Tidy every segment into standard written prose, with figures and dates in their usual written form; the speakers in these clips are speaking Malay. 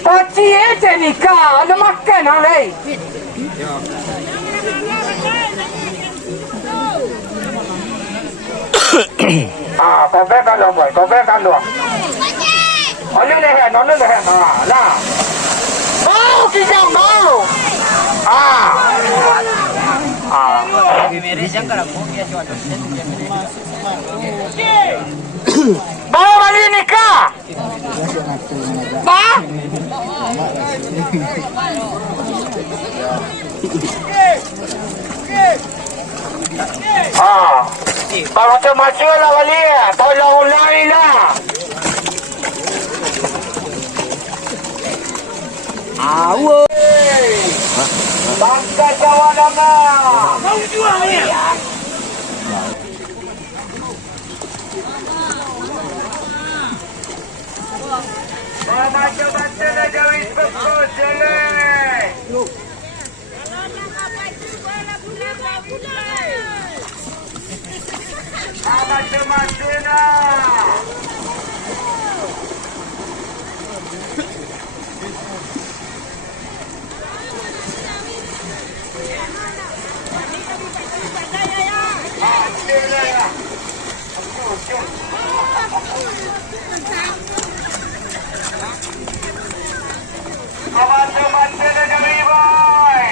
Pakcik je nikah, ada makan oleh. Kau berikan dong boy, kau berikan dong. Oleh leher, lah. Bau kita bau. Bawa balik nikah. Ba? Kalau macam-macam lah balik. Tolong ulangi lah. Awak. Bangsa Jawa nama. Mau jual ni. Baca-baca dah jawis betul jelek. Baca-baca dah. Baca-baca dah jawis boy.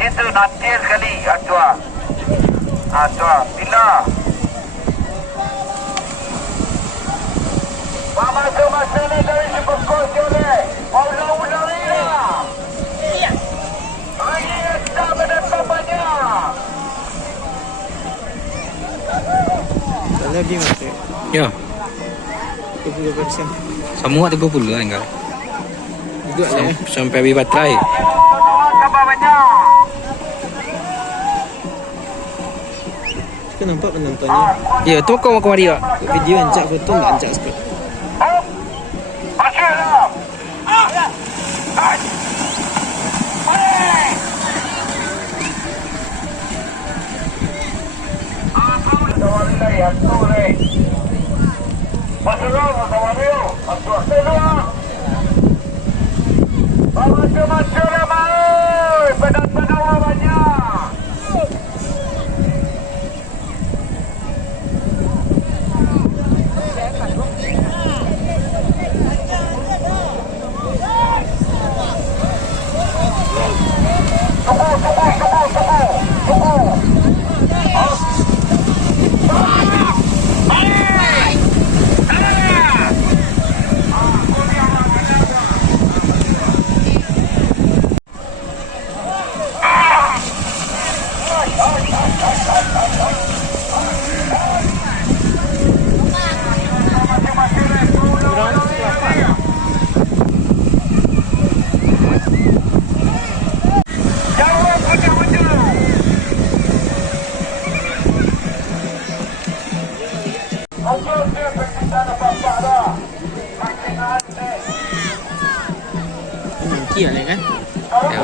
Itu nanti sekali. Atua. Bila. Masa ni dari Supercoach oleh ulang-ulang ini. Ini tak mendapat banyak. Tak lagi masuk. Ya, 30%. semua 30 lah tinggal. Duduk lah. Sampai habis baterai. Tambah banyak. Kau nampak penontonnya? Ya, tu kau kemari tak? Video ancak foto tak ancak sekali. Masuk lah. Kia lah kan? Ya,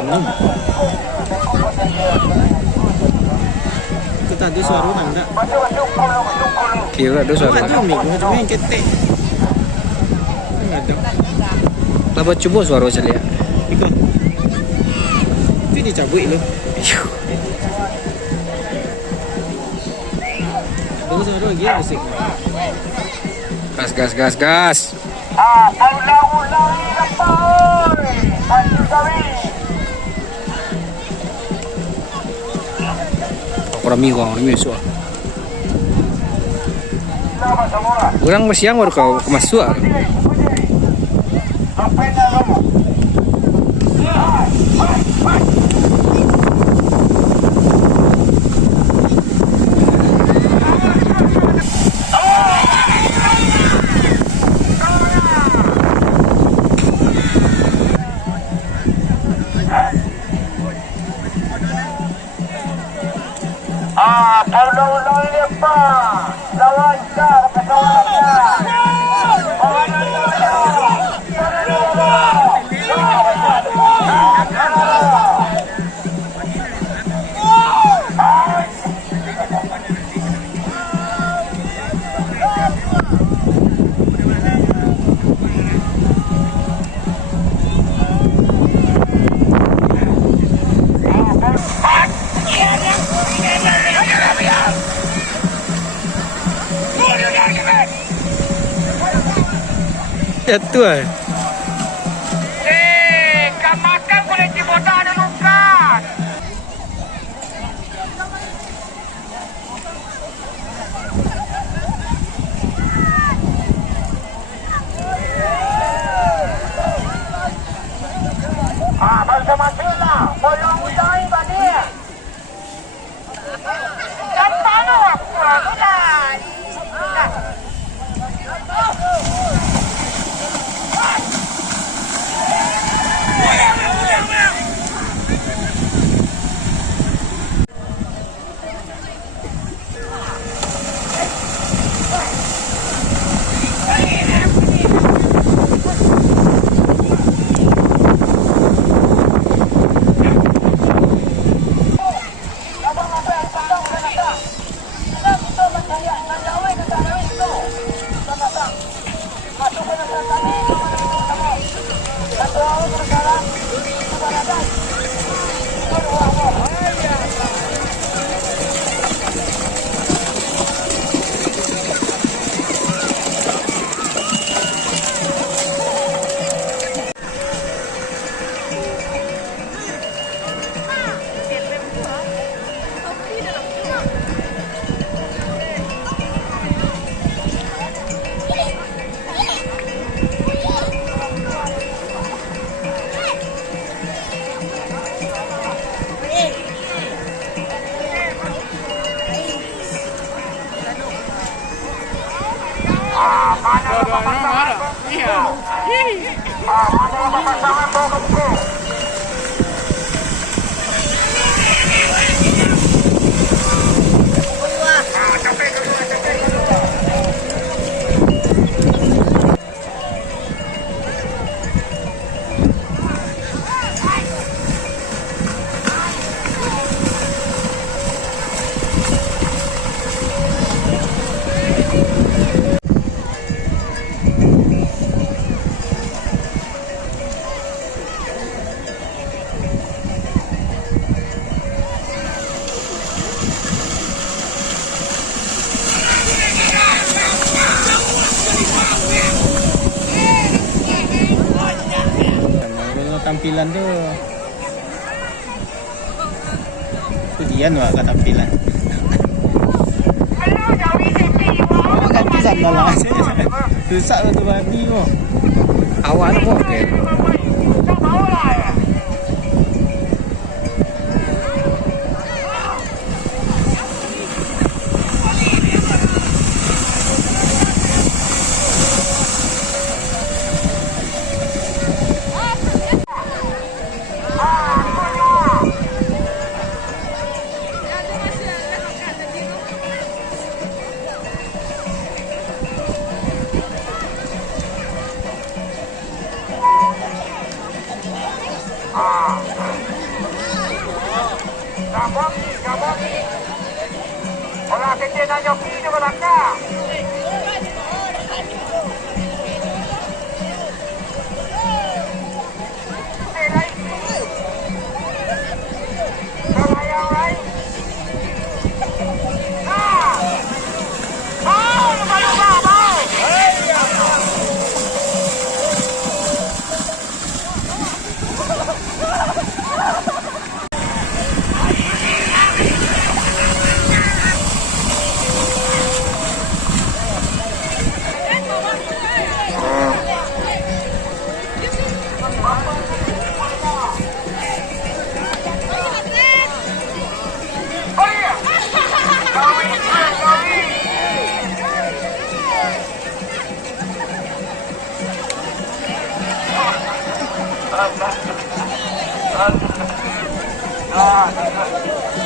Itu tak ada suara orang tak? kira ada Buat suara. tu mic macam main ketek. Tak ada. Lepas cuba suara saya lihat. Ikut. Itu dia cabut tu. Dengar suara lagi musik. Gas. Ulang-ulang ini dapat. Masih kami. Orang minggu ini masuk. Selamat semua. Orang siang baru kau masuk. Sampai dah kamu. Ulang-ulang ini apa? Lawankan kesalahannya. Jatuh lah. Kau makan boleh cipotan ada luka. Masuk-masuklah. Tolong usahain tadi. Dan mana aku lah. Dua-duanya ada. Iya. Mana yang pemasangan bawa ke buku? Kalau tampilan tu pujian wak ke tampilan. Oh, ganti sandal lah. Rusak tu babi tu. Awak nak buat ke? Olah kecil nak joki juga langkah.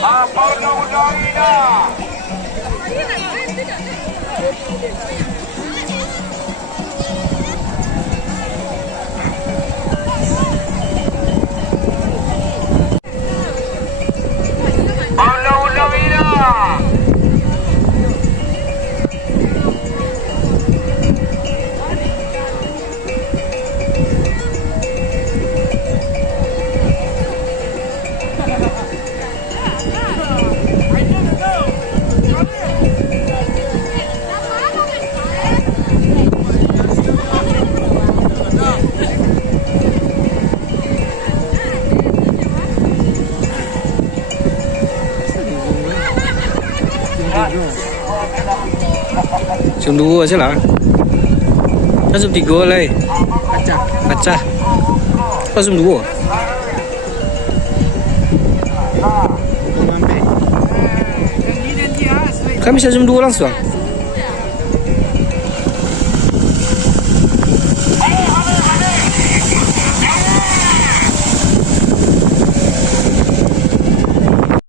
Apa nak udari dah? Apa udari dah? Zoom 2 je lah. Kan zoom 3 lah. Pecah. Pecah. Kau zoom 2. Bukan sampai. Kan bisa zoom 2 langsung.